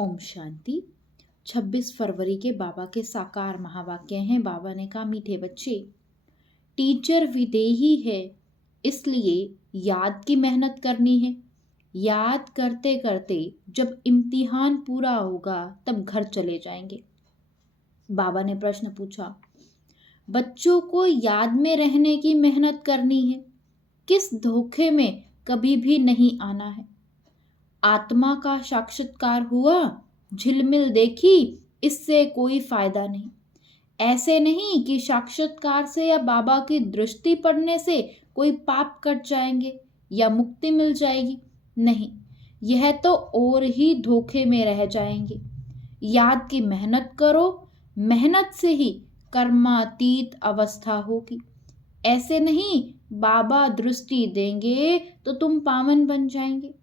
ओम शांति। 26 फरवरी के बाबा के साकार महावाक्य हैं। बाबा ने कहा, मीठे बच्चे, टीचर विदेही है, इसलिए याद की मेहनत करनी है। याद करते करते जब इम्तिहान पूरा होगा तब घर चले जाएंगे। बाबा ने प्रश्न पूछा, बच्चों को याद में रहने की मेहनत करनी है, किस धोखे में कभी भी नहीं आना है। आत्मा का साक्षात्कार हुआ, झिलमिल देखी, इससे कोई फायदा नहीं। ऐसे नहीं कि साक्षात्कार से या बाबा की दृष्टि पड़ने से कोई पाप कट जाएंगे या मुक्ति मिल जाएगी। नहीं, यह तो और ही धोखे में रह जाएंगे। याद की मेहनत करो, मेहनत से ही कर्मातीत अवस्था होगी। ऐसे नहीं बाबा दृष्टि देंगे तो तुम पावन बन जाएंगे।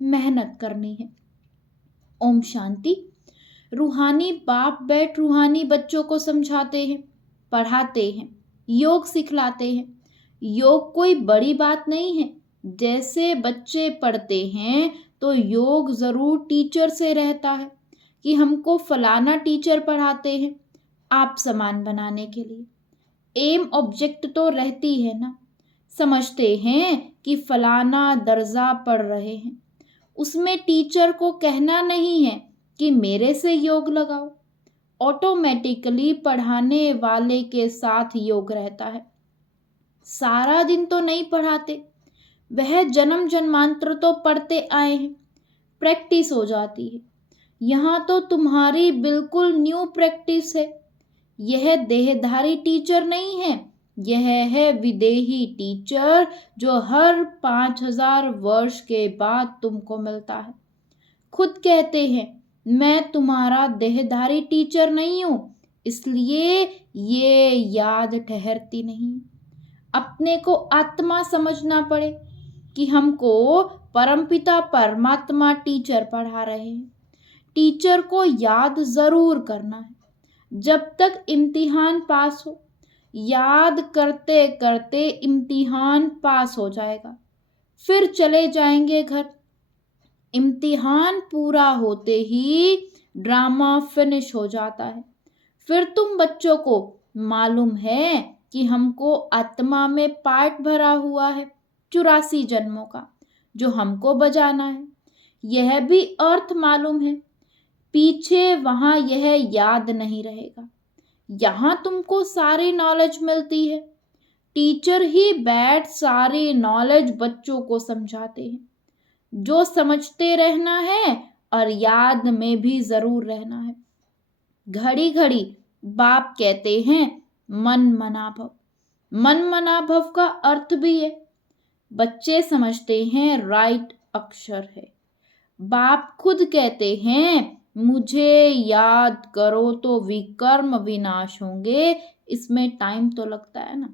मेहनत करनी है। ओम शांति। रूहानी बाप बैठ रूहानी बच्चों को समझाते हैं, पढ़ाते हैं, योग सिखलाते हैं। योग कोई बड़ी बात नहीं है। जैसे बच्चे पढ़ते हैं तो योग जरूर टीचर से रहता है कि हमको फलाना टीचर पढ़ाते हैं आप समान बनाने के लिए। एम ऑब्जेक्ट तो रहती है ना। समझते हैं कि फलाना दर्जा पढ़ रहे हैं, उसमें टीचर को कहना नहीं है कि मेरे से योग लगाओ। ऑटोमेटिकली पढ़ाने वाले के साथ योग रहता है। सारा दिन तो नहीं पढ़ाते, वह जन्म जन्मांतर तो पढ़ते आए हैं, प्रैक्टिस हो जाती है। यहाँ तो तुम्हारी बिल्कुल न्यू प्रैक्टिस है। यह देहधारी टीचर नहीं है, यह है विदेही टीचर जो हर 5000 वर्ष के बाद तुमको मिलता है। खुद कहते हैं, मैं तुम्हारा देहधारी टीचर नहीं हूं, इसलिए ये याद ठहरती नहीं। अपने को आत्मा समझना पड़े कि हमको परमपिता परमात्मा टीचर पढ़ा रहे हैं। टीचर को याद जरूर करना है जब तक इम्तिहान पास हो। याद करते करते इम्तिहान पास हो जाएगा, फिर चले जाएंगे घर। इम्तिहान पूरा होते ही ड्रामा फिनिश हो जाता है। फिर तुम बच्चों को मालूम है कि हमको आत्मा में पार्ट भरा हुआ है 84 जन्मों का, जो हमको बजाना है। यह भी अर्थ मालूम है। पीछे वहां यह याद नहीं रहेगा। यहां तुमको सारी नॉलेज मिलती है। टीचर ही बैठ सारी नॉलेज बच्चों को समझाते हैं। जो समझते रहना है और याद में भी जरूर रहना है। घड़ी घड़ी बाप कहते हैं मन मना भव। मन मना भव का अर्थ भी है। बच्चे समझते हैं राइट अक्षर है। बाप खुद कहते हैं मुझे याद करो तो विकर्म विनाश होंगे। इसमें टाइम तो लगता है ना।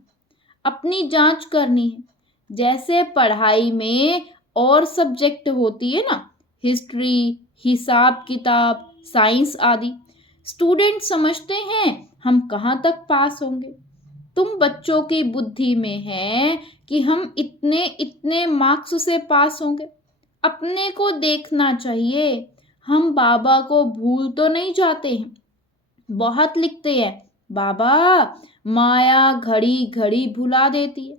अपनी जांच करनी है। जैसे पढ़ाई में और सब्जेक्ट होती है ना, हिस्ट्री, हिसाब किताब, साइंस आदि। स्टूडेंट समझते हैं हम कहाँ तक पास होंगे। तुम बच्चों की बुद्धि में है कि हम इतने इतने मार्क्स से पास होंगे। अपने को देखना चाहिए, हम बाबा को भूल तो नहीं जाते हैं। बहुत लिखते हैं, बाबा माया घड़ी घड़ी भुला देती है,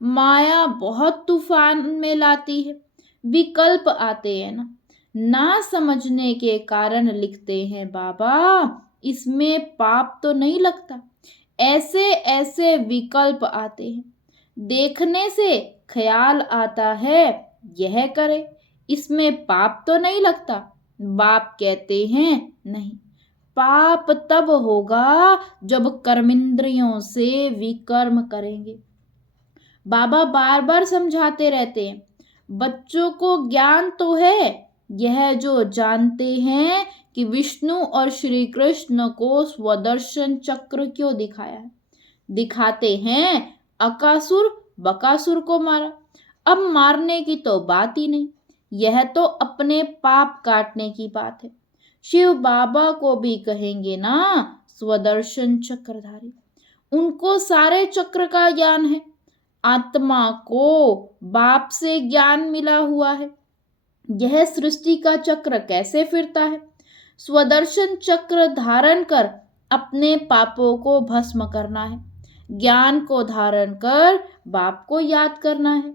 माया बहुत तूफान में लाती है। विकल्प आते हैं ना समझने के कारण लिखते हैं, बाबा इसमें पाप तो नहीं लगता। ऐसे ऐसे विकल्प आते हैं। देखने से ख्याल आता है यह करे, इसमें पाप तो नहीं लगता। बाप कहते हैं नहीं, पाप तब होगा जब कर्मेंद्रियों से विकर्म करेंगे। बाबा बार बार समझाते रहते हैं, बच्चों को ज्ञान तो है। यह जो जानते हैं कि विष्णु और श्री कृष्ण को स्वदर्शन चक्र क्यों दिखाया है। दिखाते हैं अकासुर बकासुर को मारा, अब मारने की तो बात ही नहीं। यह तो अपने पाप काटने की बात है। शिव बाबा को भी कहेंगे ना स्वदर्शन चक्रधारी। उनको सारे चक्र का ज्ञान है। आत्मा को बाप से ज्ञान मिला हुआ है। यह सृष्टि का चक्र कैसे फिरता है, स्वदर्शन चक्र धारण कर अपने पापों को भस्म करना है। ज्ञान को धारण कर बाप को याद करना है।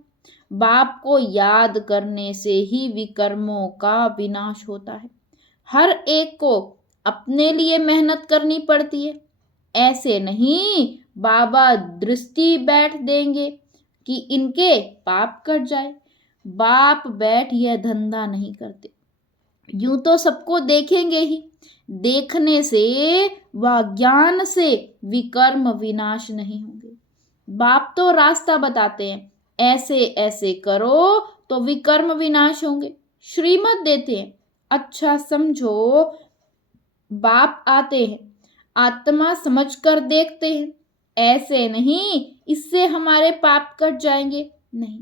बाप को याद करने से ही विकर्मों का विनाश होता है। हर एक को अपने लिए मेहनत करनी पड़ती है। ऐसे नहीं बाबा दृष्टि बैठ देंगे कि इनके पाप कट जाए। बाप बैठ यह धंधा नहीं करते। यूं तो सबको देखेंगे ही, देखने से व ज्ञान से विकर्म विनाश नहीं होंगे। बाप तो रास्ता बताते हैं, ऐसे ऐसे करो तो विकर्म विनाश होंगे। श्रीमत देते हैं, अच्छा समझो। बाप आते हैं, आत्मा समझकर देखते हैं। ऐसे नहीं इससे हमारे पाप कट जाएंगे, नहीं,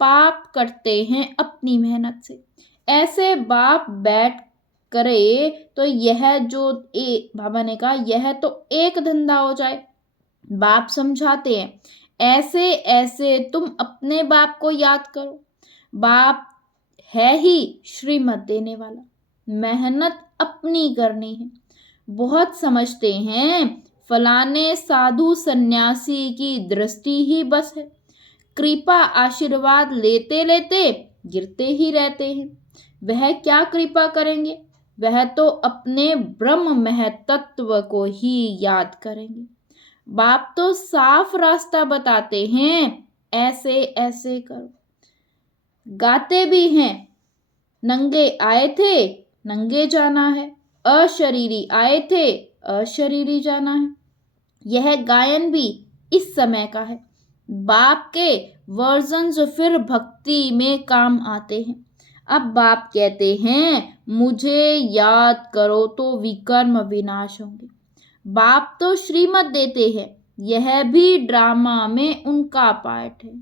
पाप कटते हैं अपनी मेहनत से। ऐसे बाप बैठ करे तो यह जो बाबा ने कहा यह तो एक धंधा हो जाए। बाप समझाते हैं, ऐसे ऐसे तुम अपने बाप को याद करो। बाप है ही श्रीमत देने वाला, मेहनत अपनी करनी है। बहुत समझते हैं फलाने साधु सन्यासी की दृष्टि ही बस है, कृपा आशीर्वाद लेते लेते गिरते ही रहते हैं। वह क्या कृपा करेंगे, वह तो अपने ब्रह्म महतत्व को ही याद करेंगे। बाप तो साफ रास्ता बताते हैं, ऐसे ऐसे करो। गाते भी हैं, नंगे आए थे नंगे जाना है, अशरीरी आए थे अशरीरी जाना है। यह गायन भी इस समय का है। बाप के वर्जन्स फिर भक्ति में काम आते हैं। अब बाप कहते हैं मुझे याद करो तो विकर्म विनाश होंगे। बाप तो श्रीमत देते हैं, यह भी ड्रामा में उनका पार्ट है।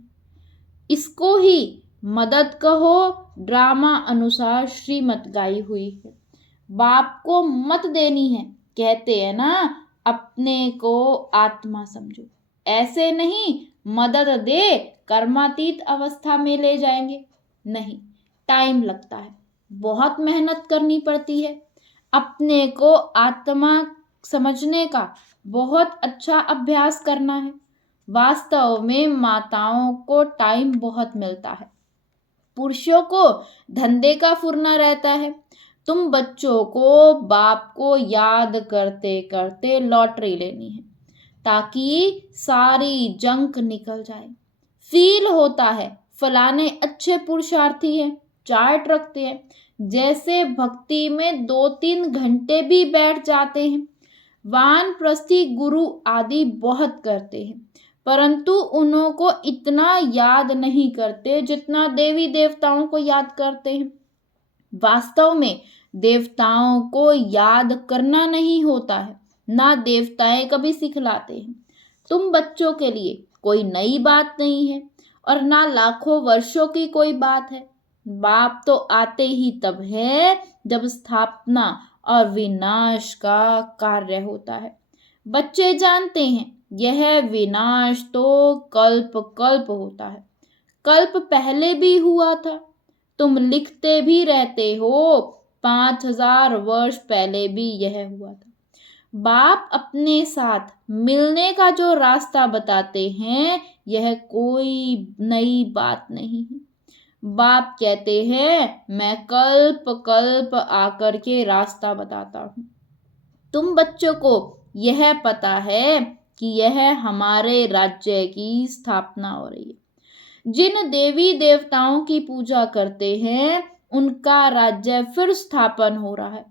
इसको ही मदद कहो, ड्रामा अनुसार श्रीमत गाई हुई है। बाप को मत देनी है, कहते हैं ना अपने को आत्मा समझो। ऐसे नहीं मदद दे कर्मातीत अवस्था में ले जाएंगे, नहीं, टाइम लगता है, बहुत मेहनत करनी पड़ती है। अपने को आत्मा समझने का बहुत अच्छा अभ्यास करना है। वास्तव में माताओं को टाइम बहुत मिलता है, पुरुषों को धंधे का फुरना रहता है। तुम बच्चों को बाप को याद करते करते लॉटरी लेनी है, ताकि सारी जंक निकल जाए। फील होता है फलाने अच्छे पुरुषार्थी हैं, चार्ट रखते हैं, जैसे भक्ति में 2-3 घंटे भी बैठ जाते हैं। वानप्रस्थी गुरु आदि बहुत करते हैं, परंतु उन्हों को इतना याद नहीं करते जितना देवी देवताओं को याद करते हैं। वास्तव में देवताओं को याद करना नहीं होता है, ना देवताएं कभी सिखलाते हैं। तुम बच्चों के लिए कोई नई बात नहीं है और ना लाखों वर्षों की कोई बात है। बाप तो आते ही तब है जब स्थापना और विनाश का कार्य होता है। बच्चे जानते हैं यह विनाश तो कल्प कल्प होता है, कल्प पहले भी हुआ था। तुम लिखते भी रहते हो 5000 वर्ष पहले भी यह हुआ था। बाप अपने साथ मिलने का जो रास्ता बताते हैं यह कोई नई बात नहीं है। बाप कहते हैं मैं कल्प कल्प आकर के रास्ता बताता हूं। तुम बच्चों को यह पता है कि यह हमारे राज्य की स्थापना हो रही है। जिन देवी देवताओं की पूजा करते हैं उनका राज्य फिर स्थापन हो रहा है।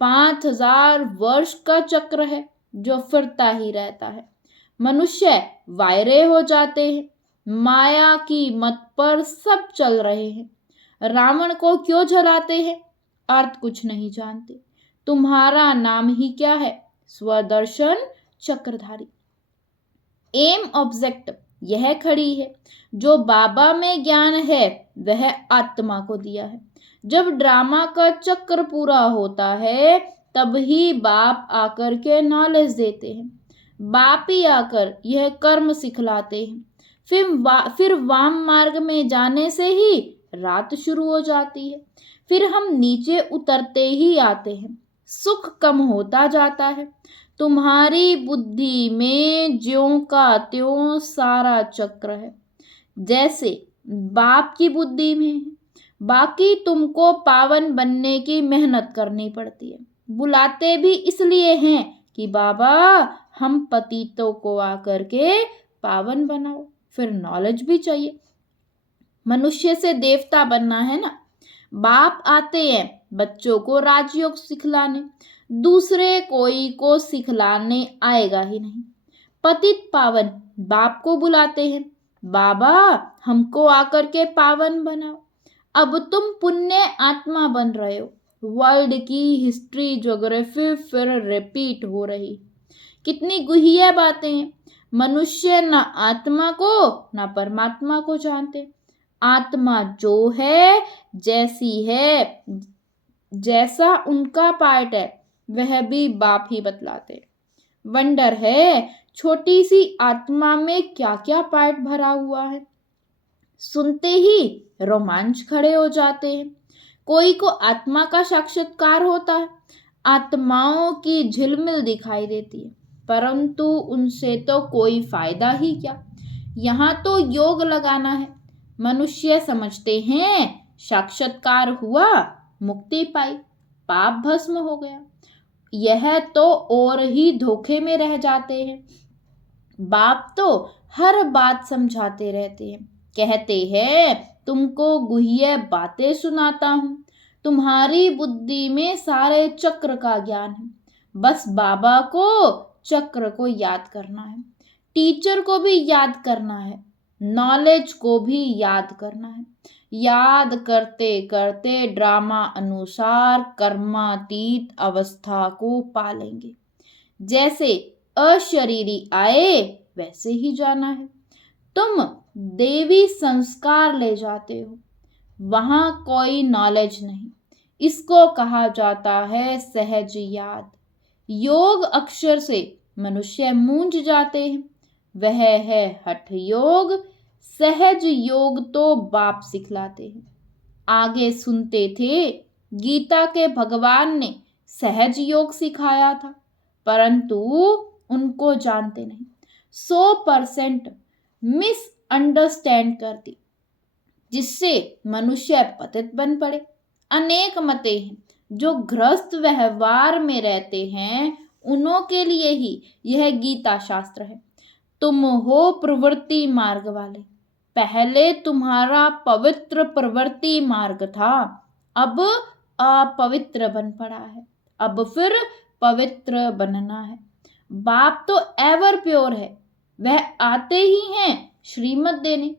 5000 वर्ष का चक्र है जो फिरता ही रहता है। मनुष्य वायरे हो जाते हैं, माया की मत पर सब चल रहे हैं। रावण को क्यों जलाते हैं, अर्थ कुछ नहीं जानते। तुम्हारा नाम ही क्या है, स्वदर्शन चक्रधारी। एम ऑब्जेक्ट यह खड़ी है, जो बाबा में ज्ञान है वह आत्मा को दिया है। जब ड्रामा का चक्र पूरा होता है तब ही बाप आकर के नॉलेज देते हैं। बाप ही आकर यह कर्म सिखलाते हैं। फिर वाम मार्ग में जाने से ही रात शुरू हो जाती है। फिर हम नीचे उतरते ही आते हैं। सुख कम होता जाता है। तुम्हारी बुद्धि में ज्यों का त्यों सारा चक्र है, जैसे बाप की बुद्धि में है। बाकी तुमको पावन बनने की मेहनत करनी पड़ती है। बुलाते भी इसलिए हैं कि बाबा हम पतितों को आकर के पावन बनाओ। फिर नॉलेज भी चाहिए। मनुष्य से देवता बनना है ना। बाप आते हैं बच्चों को राजयोग सिखलाने, दूसरे कोई को सिखलाने आएगा ही नहीं। पतित पावन बाप को बुलाते हैं, बाबा हमको आकर के पावन बनाओ। अब तुम पुण्य आत्मा बन रहे हो। वर्ल्ड की हिस्ट्री ज्योग्राफी फिर रिपीट हो रही। कितनी गुहिया बातें हैं। मनुष्य न आत्मा को न परमात्मा को जानते। आत्मा जो है, जैसी है, जैसा उनका पार्ट है, वह भी बाप ही बतलाते। वंडर है छोटी सी आत्मा में क्या क्या पार्ट भरा हुआ है। सुनते ही रोमांच खड़े हो जाते हैं। कोई को आत्मा का साक्षात्कार होता है। आत्माओं की झिलमिल दिखाई देती है, परंतु उनसे तो कोई फायदा ही क्या। यहाँ तो योग लगाना है। मनुष्य समझते हैं साक्षात्कार हुआ, मुक्ति पाई, पाप भस्म हो गया। यह तो और ही धोखे में रह जाते हैं। बाप तो हर बात समझाते रहते हैं, कहते हैं तुमको गुह्य बातें सुनाता हूं। तुम्हारी बुद्धि में सारे चक्र का ज्ञान है। बस बाबा को चक्र को याद करना है, टीचर को भी याद करना है, नॉलेज को भी याद करना है। याद करते करते ड्रामा अनुसार कर्मातीत अवस्था को पालेंगे। जैसे अशरीरी आए वैसे ही जाना है। तुम देवी संस्कार ले जाते हो, वहां कोई नॉलेज नहीं। इसको कहा जाता है सहज याद। योग अक्षर से मनुष्य मूंझ जाते हैं, वह है हठ योग। सहज योग तो बाप सिखलाते हैं। आगे सुनते थे गीता के भगवान ने सहज योग सिखाया था, परंतु उनको जानते नहीं। 100% मिसअंडरस्टैंड कर दी, जिससे मनुष्य पतित बन पड़े। अनेक मते हैं जो गृहस्थ व्यवहार में रहते हैं, उन्हों के लिए ही यह गीता शास्त्र है। तुम हो प्रवृत्ति मार्ग वाले। पहले तुम्हारा पवित्र प्रवृत्ति मार्ग था, अब अपवित्र बन पड़ा है। अब फिर पवित्र बनना है। बाप तो एवर प्योर है, वह आते ही हैं श्रीमत देने।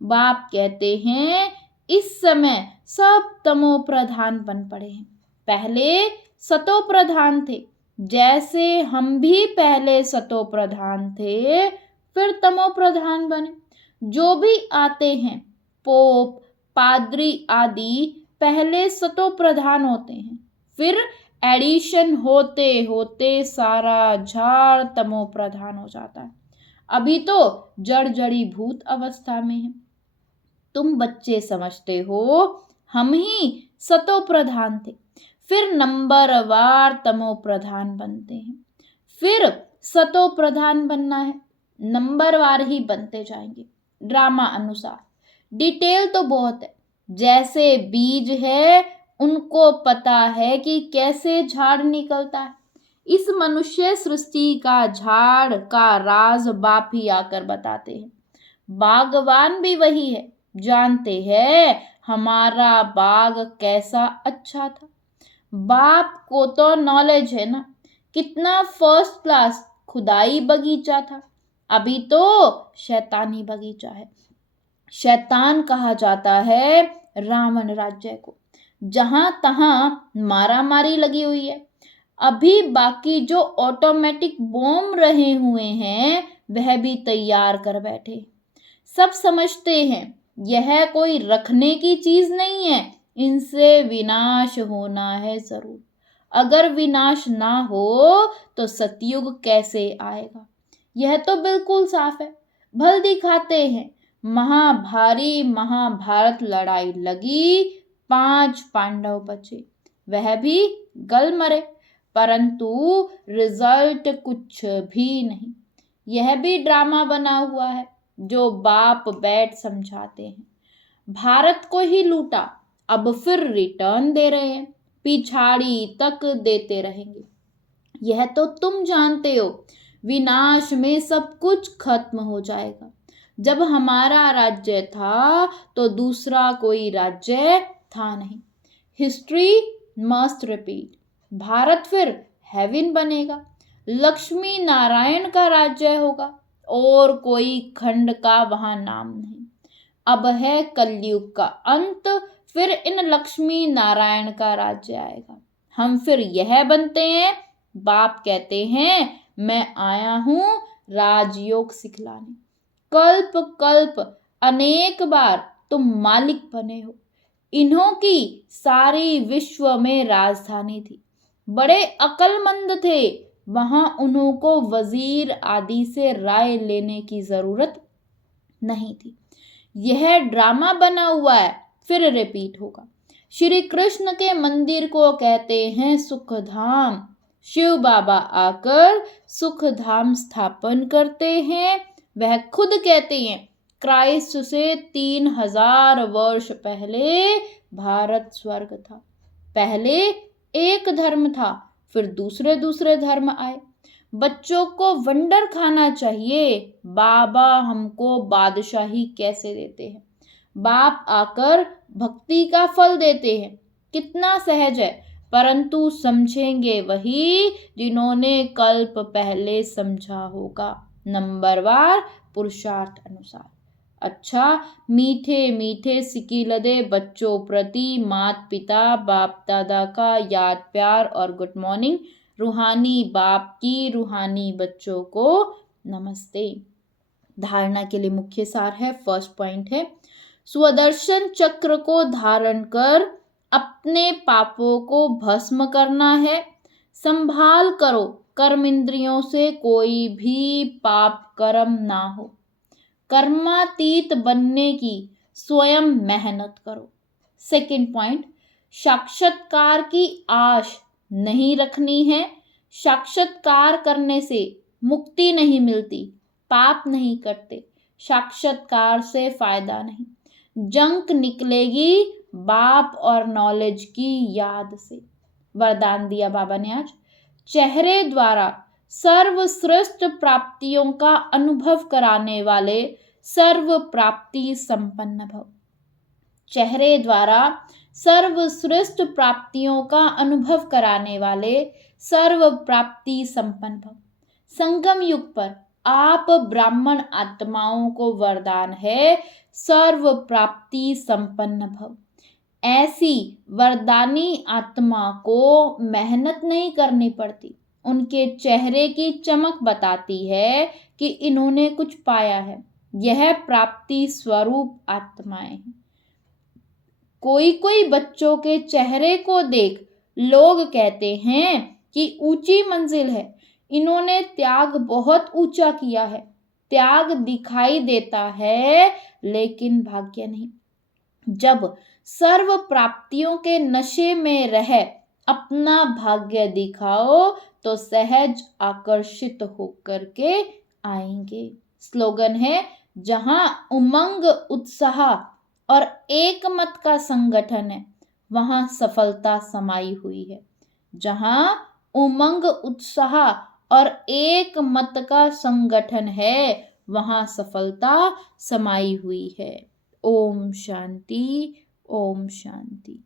बाप कहते हैं इस समय सब तमो प्रधान बन पड़े हैं, पहले सतो प्रधान थे। जैसे हम भी पहले सतो प्रधान थे, फिर तमो प्रधान बने। जो भी आते हैं पोप, पादरी आदि, पहले सतो प्रधान होते हैं, फिर एडिशन होते होते सारा झाड़ तमो प्रधान हो जाता है। अभी तो जड़ जड़ी भूत अवस्था में है। तुम बच्चे समझते हो हम ही सतो प्रधान थे, फिर नंबरवार तमो प्रधान बनते हैं। फिर सतो प्रधान बनना है, नंबरवार ही बनते जाएंगे ड्रामा अनुसार। डिटेल तो बहुत है। जैसे बीज है, उनको पता है कि कैसे झाड़ निकलता है। इस मनुष्य सृष्टि का झाड़ का राज बाप ही आकर बताते हैं। बागवान भी वही है, जानते हैं हमारा बाग कैसा अच्छा था। बाप को तो नॉलेज है ना, कितना फर्स्ट क्लास खुदाई बगीचा था। अभी तो शैतानी बगीचा है। शैतान कहा जाता है रावण राज्य को, जहां तहां मारा मारी लगी हुई है। अभी बाकी जो ऑटोमेटिक बॉम्ब रहे हुए हैं, वह भी तैयार कर बैठे। सब समझते हैं यह कोई रखने की चीज नहीं है, इनसे विनाश होना है जरूर। अगर विनाश ना हो तो सतयुग कैसे आएगा, यह तो बिल्कुल साफ है। भल दिखाते हैं महाभारी महाभारत लड़ाई लगी, 5 पांडव बचे, वह भी गल मरे। परंतु रिजल्ट कुछ भी नहीं। यह भी ड्रामा बना हुआ है जो बाप बैठ समझाते हैं। भारत को ही लूटा, अब फिर रिटर्न दे रहे हैं, पिछाड़ी तक देते रहेंगे। यह तो तुम जानते हो, विनाश में सब कुछ खत्म हो जाएगा। जब हमारा राज्य था तो दूसरा कोई राज्य था नहीं। History must repeat. भारत फिर हेवन बनेगा, लक्ष्मी नारायण का राज्य होगा और कोई खंड का वहां नाम नहीं। अब है कलयुग का अंत, फिर इन लक्ष्मी नारायण का राज्य आएगा। हम फिर यह बनते हैं। बाप कहते हैं मैं आया हूं राजयोग सिखलाने। कल्प कल्प अनेक बार तुम मालिक बने हो। इन्हों की सारी विश्व में राजधानी थी, बड़े अक्लमंद थे। वहां उन्हों को वजीर आदि से राय लेने की जरूरत नहीं थी। यह ड्रामा बना हुआ है, फिर रिपीट होगा। श्री कृष्ण के मंदिर को कहते हैं सुखधाम। शिव बाबा आकर सुखधाम स्थापन करते हैं। वह खुद कहते हैं क्राइस्ट से 3000 वर्ष पहले भारत स्वर्ग था। पहले एक धर्म था, फिर दूसरे धर्म आए। बच्चों को वंडर खाना चाहिए, बाबा हमको बादशाही कैसे देते हैं। बाप आकर भक्ति का फल देते हैं, कितना सहज है। परंतु समझेंगे वही जिन्होंने कल्प पहले समझा होगा, नंबरवार पुरुषार्थ अनुसार। अच्छा, मीठे मीठे सिकीलदे बच्चों प्रति माता पिता बाप दादा का याद प्यार और गुड मॉर्निंग। रूहानी बाप की रूहानी बच्चों को नमस्ते। धारणा के लिए मुख्य सार है, फर्स्ट पॉइंट है, स्वदर्शन चक्र को धारण कर अपने पापों को भस्म करना है। संभाल करो कर्म इंद्रियों से कोई भी पाप कर्म ना हो। कर्मातीत बनने की स्वयं मेहनत करो। सेकंड पॉइंट, साक्षात्कार की आश नहीं रखनी है। साक्षात्कार करने से मुक्ति नहीं मिलती, पाप नहीं करते, साक्षात्कार से फायदा नहीं। जंक निकलेगी बाप और नॉलेज की याद से। वरदान दिया बाबा ने आज, चेहरे द्वारा सर्वश्रेष्ठ प्राप्तियों का अनुभव कराने वाले सर्व प्राप्ति संपन्न भव। चेहरे द्वारा सर्वश्रेष्ठ प्राप्तियों का अनुभव कराने वाले सर्व प्राप्ति संपन्न भव। संगम युग पर आप ब्राह्मण आत्माओं को वरदान है सर्व प्राप्ति संपन्न भव। ऐसी वरदानी आत्मा को मेहनत नहीं करनी पड़ती, उनके चेहरे की चमक बताती है कि इन्होंने कुछ पाया है। यह प्राप्ति स्वरूप आत्माएं हैं। कोई कोई बच्चों के चेहरे को देख लोग कहते हैं कि ऊंची मंजिल है, इन्होंने त्याग बहुत ऊंचा किया है। त्याग दिखाई देता है लेकिन भाग्य नहीं। जब सर्व प्राप्तियों के नशे में रह अपना भाग्य दिखाओ तो सहज आकर्षित होकर के आएंगे। स्लोगन है, जहां उमंग उत्साह और एक मत का संगठन है वहां सफलता समाई हुई है। जहां उमंग उत्साह और एक मत का संगठन है वहां सफलता समाई हुई है। ओम शांति, ओम शांति।